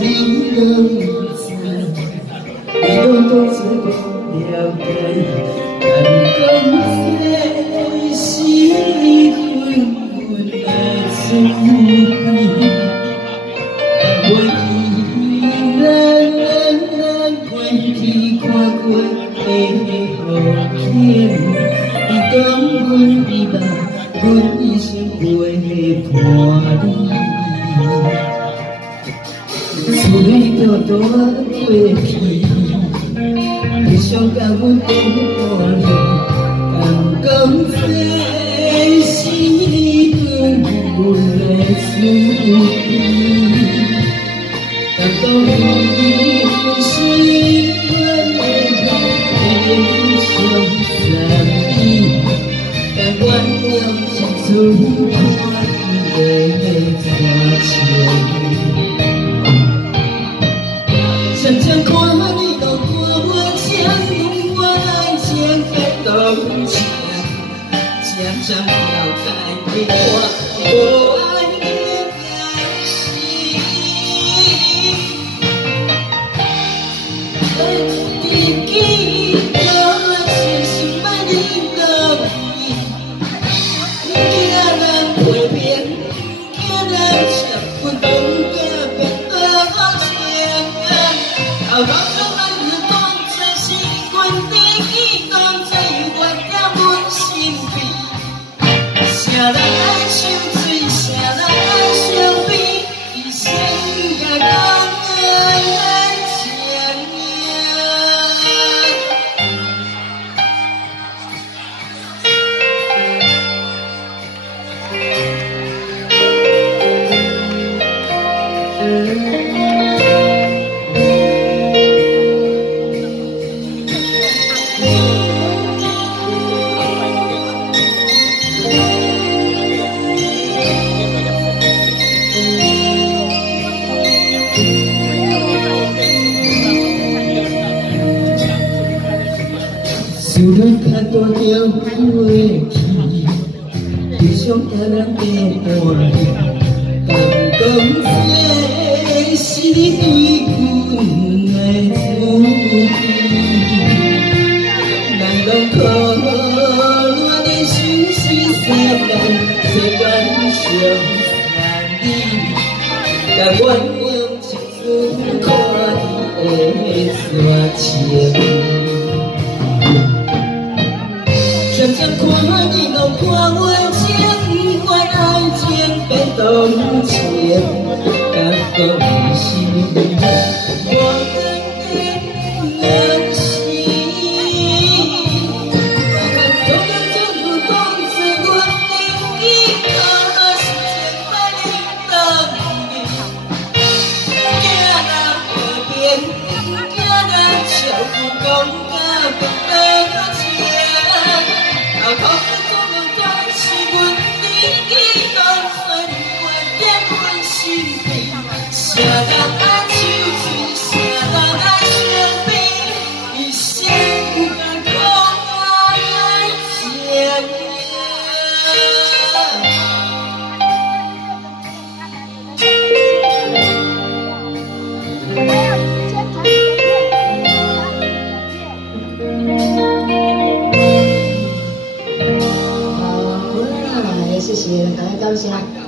你的字，你都懂这个了解，但讲这是阮的滋味。我依然过去看过的风景，你讲阮的梦，阮一生陪伴你。思念着大过去，不想甲阮陪伴你，但讲这是阮的滋味。但到你是阮的相依，但原谅一阵看你的花情。常常看你都看我情，我爱情变动情，渐渐了解我爱的感情。你记得是心爱你的你，惊人陪伴，惊人吃不懂的变多情。老早咱日当作是阮的记，当作有我在阮身边。谁人爱相随，谁人爱相悲，一生也感恩情。思念较大着过去，不想甲人陪伴你，但讲这是对阮的滋味。咱拢可恋的心是世间上善意，但原谅一阵看你的绝情。常常看你都看我情，我爱情变动情，感动是我的人生。从来就不懂是阮的意，可是千百年等你，惊人陪伴，惊人照顾，讲甲变多情。老头子总能在是阮的记，当作陪在阮身边。谁人爱相随，谁人爱相悲，一生也讲爱情。谢谢，感谢。